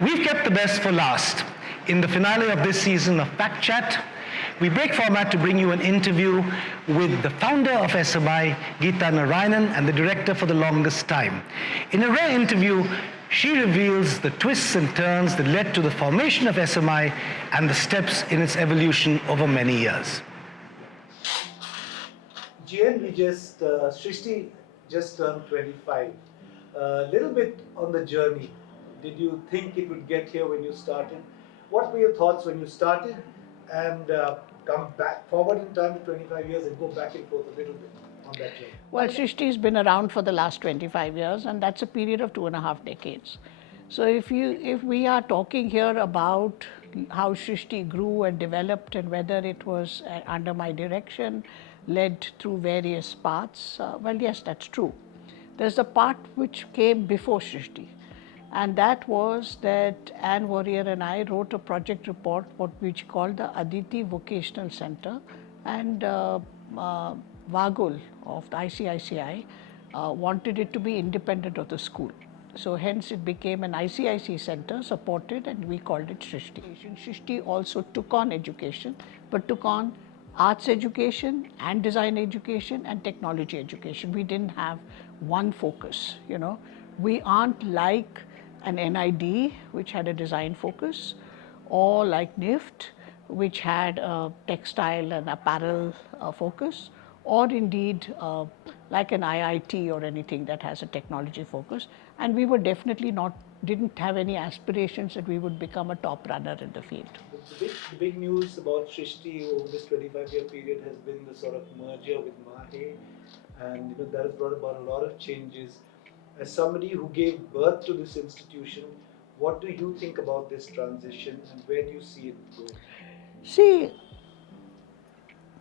We've kept the best for last. In the finale of this season of Fact Chat, we break format to bring you an interview with the founder of SMI, Geetha Narayanan, and the director for the longest time. In a rare interview, she reveals the twists and turns that led to the formation of SMI and the steps in its evolution over many years. GN, Srishti just turned 25. A little bit on the journey. Did you think it would get here when you started? What were your thoughts when you started? And come back forward in time to 25 years and go back and forth a little bit on that journey. Well, Srishti's been around for the last 25 years, and that's a period of 2.5 decades. So if we are talking here about how Srishti grew and developed and whether it was under my direction, led through various paths, well, yes, that's true. There's the part which came before Srishti, and that was that Anne Warrior and I wrote a project report, which called the Aditi Vocational Center, and Vagul of the ICICI wanted it to be independent of the school. So hence it became an ICIC center supported, and we called it Srishti. Srishti also took on education, but took on arts education and design education and technology education. We didn't have one focus, you know. We aren't like an NID, which had a design focus, or like NIFT, which had a textile and apparel focus, or indeed like an IIT or anything that has a technology focus. And we were definitely didn't have any aspirations that we would become a top runner in the field. The big news about Srishti over this 25-year period has been the sort of merger with MAHE, and that has brought about a lot of changes. As somebody who gave birth to this institution, what do you think about this transition, and where do you see it going? See,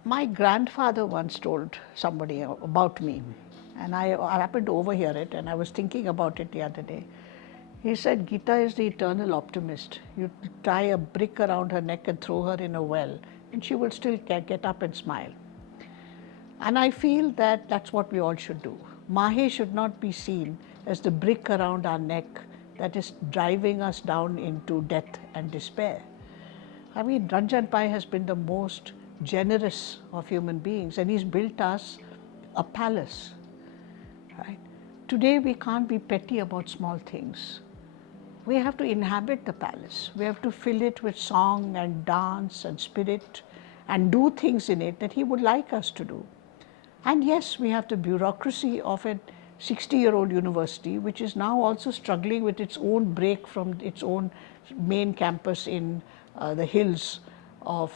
my grandfather once told somebody about me, and I happened to overhear it, and I was thinking about it the other day. He said, Geetha is the eternal optimist. You tie a brick around her neck and throw her in a well, and she will still get up and smile. And I feel that that's what we all should do. MAHE should not be seen as the brick around our neck that is driving us down into death and despair. I mean, Ranjan Pai has been the most generous of human beings, and he's built us a palace. Right? Today we can't be petty about small things. We have to inhabit the palace. We have to fill it with song and dance and spirit and do things in it that he would like us to do. And yes, we have the bureaucracy of a 60-year-old university, which is now also struggling with its own break from its own main campus in the hills of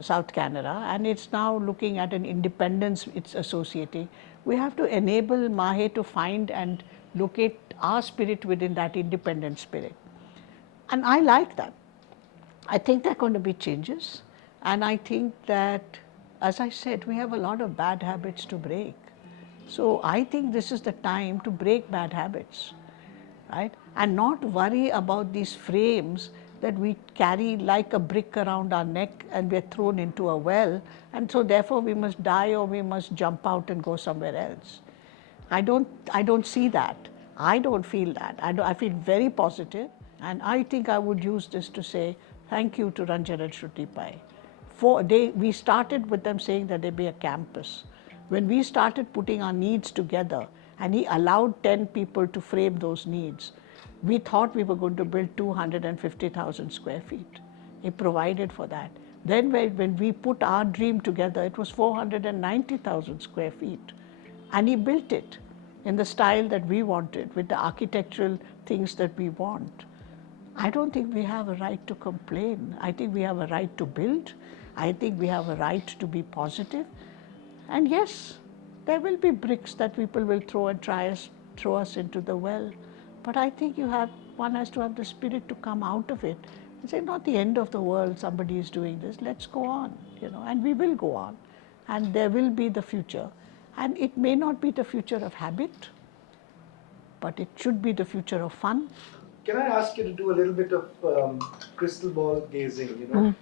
South Canada, and it's now looking at an independence it's associating. We have to enable MAHE to find and locate our spirit within that independent spirit. And I like that. I think there are going to be changes, and I think that, as I said, we have a lot of bad habits to break. So I think this is the time to break bad habits, right? And not worry about these frames that we carry like a brick around our neck and we're thrown into a well, and so therefore we must die or we must jump out and go somewhere else. I don't see that. I don't feel that. I feel very positive, and I think I would use this to say thank you to Ranjan and Shruti Pai. We started with them saying that there be a campus. When we started putting our needs together and he allowed 10 people to frame those needs, we thought we were going to build 250,000 square feet. He provided for that. Then when we put our dream together, it was 490,000 square feet. And he built it in the style that we wanted, with the architectural things that we want. I don't think we have a right to complain. I think we have a right to build. I think we have a right to be positive. And yes, there will be bricks that people will throw and throw us into the well. But I think one has to have the spirit to come out of it and say, not the end of the world, somebody is doing this, let's go on, and we will go on. And there will be the future. And it may not be the future of habit, but it should be the future of fun. Can I ask you to do a little bit of crystal ball gazing?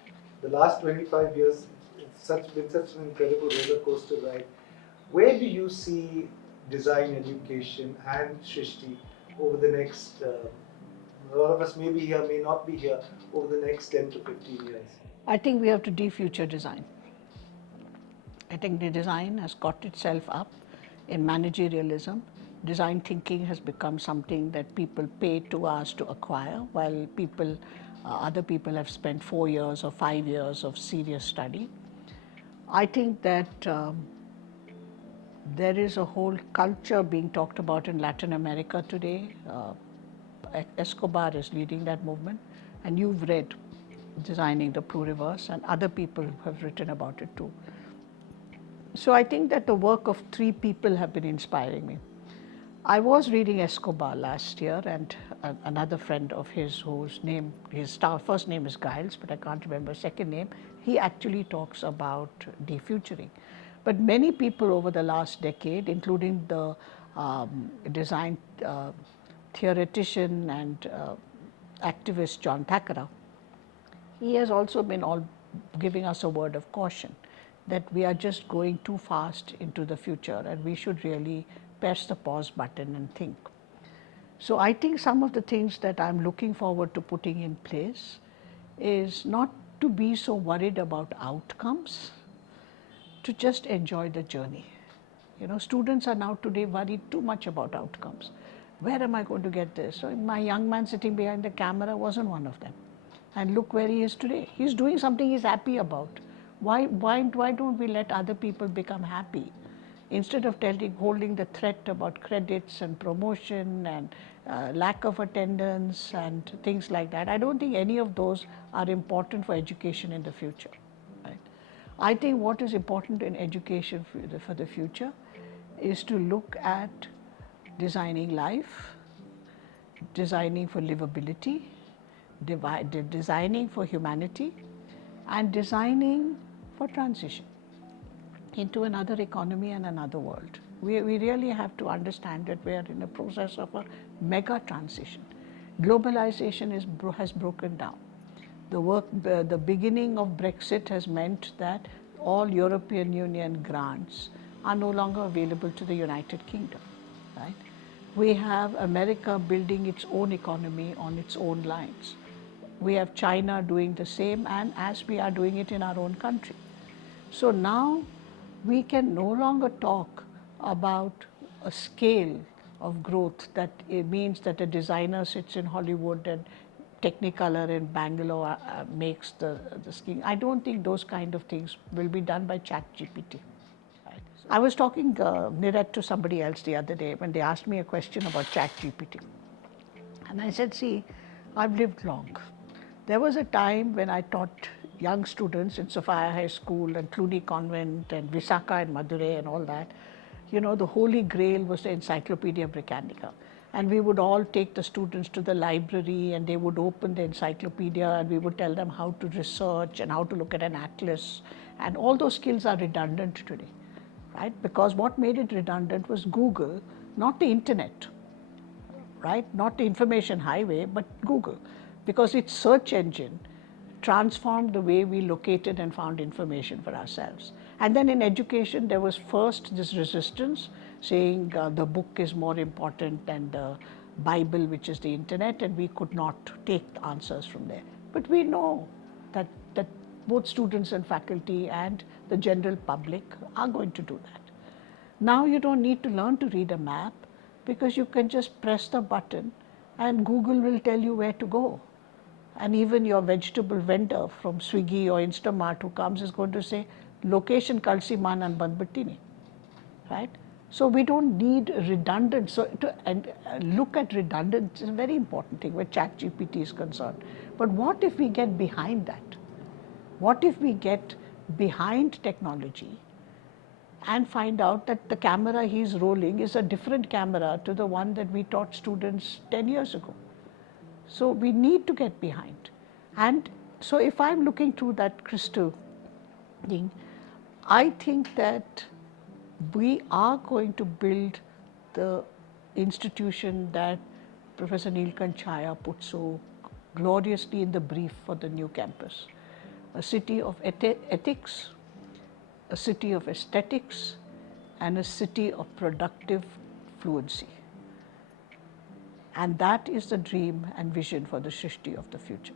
The last 25 years, it's been such an incredible roller coaster ride. Where do you see design education and Srishti over the next A lot of us may be here, may not be here over the next 10 to 15 years. I think we have to de-future design. I think the design has got itself up in managerialism. Design thinking has become something that people pay to us to acquire, while other people have spent 4 years or 5 years of serious study. I think that there is a whole culture being talked about in Latin America today. Escobar is leading that movement, and you've read Designing the Pluriverse, and other people have written about it too. So I think that the work of 3 people have been inspiring me. I was reading Escobar last year, and another friend of his his first name is Giles, but I can't remember his second name, he actually talks about defuturing. But many people over the last decade, including the design theoretician and activist John Thakara, he has also been giving us a word of caution that we are just going too fast into the future and we should really press the pause button and think. So I think some of the things that I'm looking forward to putting in place is not to be so worried about outcomes, to just enjoy the journey. You know, students are now today worried too much about outcomes. Where am I going to get this? So my young man sitting behind the camera wasn't one of them. And look where he is today. He's doing something he's happy about. Why don't we let other people become happy? Instead of holding the threat about credits and promotion and lack of attendance and things like that, I don't think any of those are important for education in the future. Right? I think what is important in education for the future is to look at designing life, designing for livability, designing for humanity, and designing for transition into another economy and another world. We really have to understand that we are in a process of a mega transition. Globalization has broken down. The beginning of Brexit has meant that all European Union grants are no longer available to the United Kingdom. Right? We have America building its own economy on its own lines. We have China doing the same, and as we are doing it in our own country. So now we can no longer talk about a scale of growth that it means that a designer sits in Hollywood and Technicolor in Bangalore makes the scheme. I don't think those kind of things will be done by ChatGPT. Right? I was talking Niret to somebody else the other day when they asked me a question about ChatGPT. And I said, see, I've lived long. There was a time when I taught young students in Sophia High School and Cluny Convent and Visakha and Madurai and all that. You know, the holy grail was the Encyclopedia Britannica. And we would all take the students to the library and they would open the encyclopedia and we would tell them how to research and how to look at an atlas. And all those skills are redundant today, right? Because what made it redundant was Google, not the internet, right? Not the information highway, but Google. Because its search engine transformed the way we located and found information for ourselves. And then in education, there was first this resistance saying the book is more important than the Bible, which is the internet, and we could not take the answers from there. But we know that both students and faculty and the general public are going to do that. Now you don't need to learn to read a map because you can just press the button and Google will tell you where to go. And even your vegetable vendor from Swiggy or Instamart who comes is going to say, location kalsi manan bandbatini, right? So we don't need redundant, look at redundant is a very important thing where ChatGPT is concerned. But what if we get behind that? What if we get behind technology and find out that the camera he's rolling is a different camera to the one that we taught students 10 years ago? So we need to get behind. And so if I'm looking through that crystal thing, I think that we are going to build the institution that Professor Neelkanth Chhaya put so gloriously in the brief for the new campus. A city of ethics, a city of aesthetics, and a city of productive fluency. And that is the dream and vision for the Srishti of the future.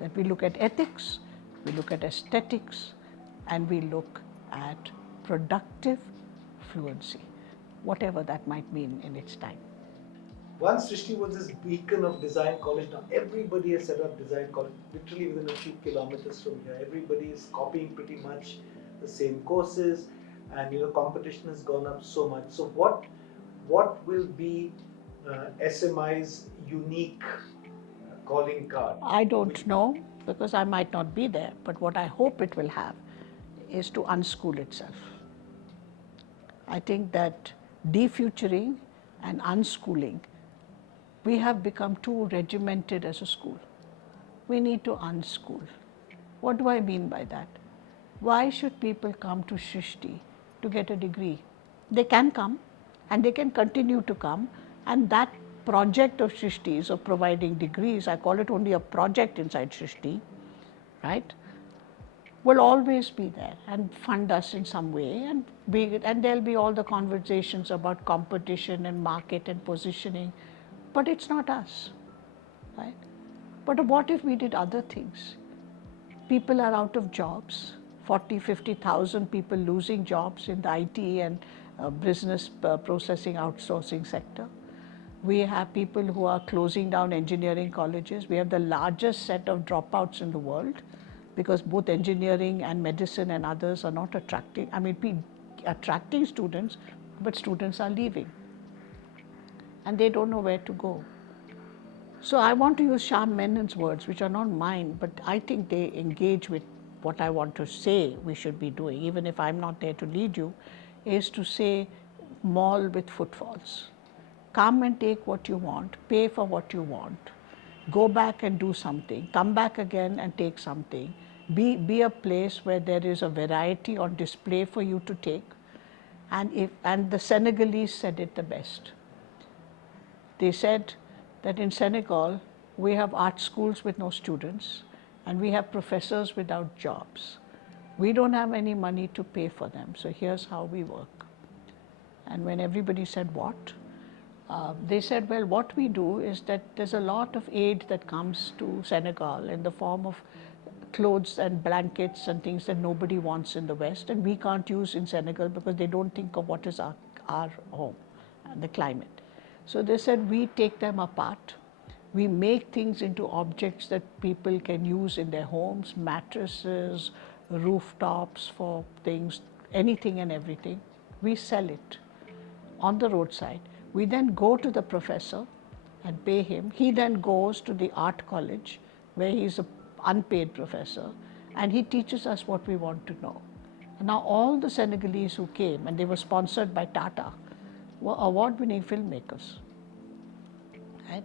That we look at ethics, we look at aesthetics, and we look at productive fluency, whatever that might mean in its time. Once Srishti was this beacon of design college, now everybody has set up design college, literally within a few kilometers from here. Everybody is copying pretty much the same courses, and competition has gone up so much. So what will be SMI's unique calling card? I don't know, because I might not be there, but what I hope it will have is to unschool itself. I think that defuturing and unschooling, we have become too regimented as a school. We need to unschool. What do I mean by that? Why should people come to Srishti to get a degree? They can come and they can continue to come, and that project of Srishti's of providing degrees, I call it only a project inside Srishti, right, will always be there and fund us in some way, and there'll be all the conversations about competition and market and positioning, but it's not us, right? But what if we did other things? People are out of jobs, 40, 50,000 people losing jobs in the IT and business processing outsourcing sector. We have people who are closing down engineering colleges. We have the largest set of dropouts in the world, because both engineering and medicine and others are not attracting, attracting students, but students are leaving and they don't know where to go. So I want to use Shyam Menon's words, which are not mine, but I think they engage with what I want to say we should be doing, even if I'm not there to lead you, is to say mall with footfalls. Come and take what you want, pay for what you want, go back and do something, come back again and take something. Be a place where there is a variety on display for you to take. And the Senegalese said it the best. They said that in Senegal, we have art schools with no students, and we have professors without jobs. We don't have any money to pay for them, so here's how we work. And when everybody said, what? They said, well, what we do is that there's a lot of aid that comes to Senegal in the form of clothes and blankets and things that nobody wants in the West, and we can't use in Senegal because they don't think of what is our home, the climate. So they said, we take them apart. We make things into objects that people can use in their homes, mattresses, rooftops for things, anything and everything. We sell it on the roadside. We then go to the professor and pay him. He then goes to the art college where he's an unpaid professor, and he teaches us what we want to know. And now all the Senegalese who came, and they were sponsored by Tata, were award-winning filmmakers, right?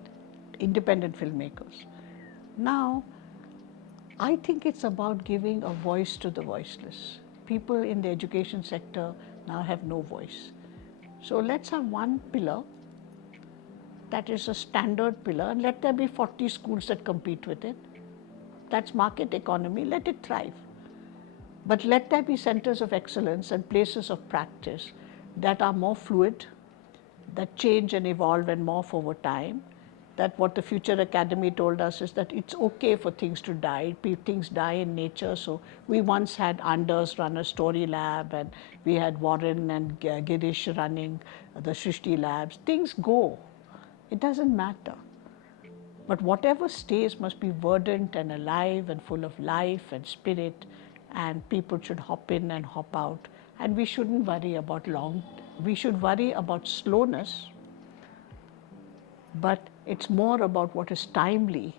Independent filmmakers. Now, I think it's about giving a voice to the voiceless. People in the education sector now have no voice. So let's have one pillar that is a standard pillar, and let there be 40 schools that compete with it. That's market economy, let it thrive. But let there be centers of excellence and places of practice that are more fluid, that change and evolve and morph over time. That what the Future Academy told us is that it's okay for things to die. Things die in nature. So we once had Anders run a story lab, and we had Warren and Girish running the Srishti labs. Things go. It doesn't matter. But whatever stays must be verdant and alive and full of life and spirit, and people should hop in and hop out. And we shouldn't worry about we should worry about slowness, but it's more about what is timely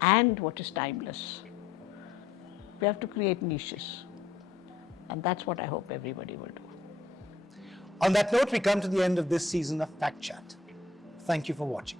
and what is timeless. We have to create niches, and that's what I hope everybody will do. On that note, we come to the end of this season of Fact Chat. Thank you for watching.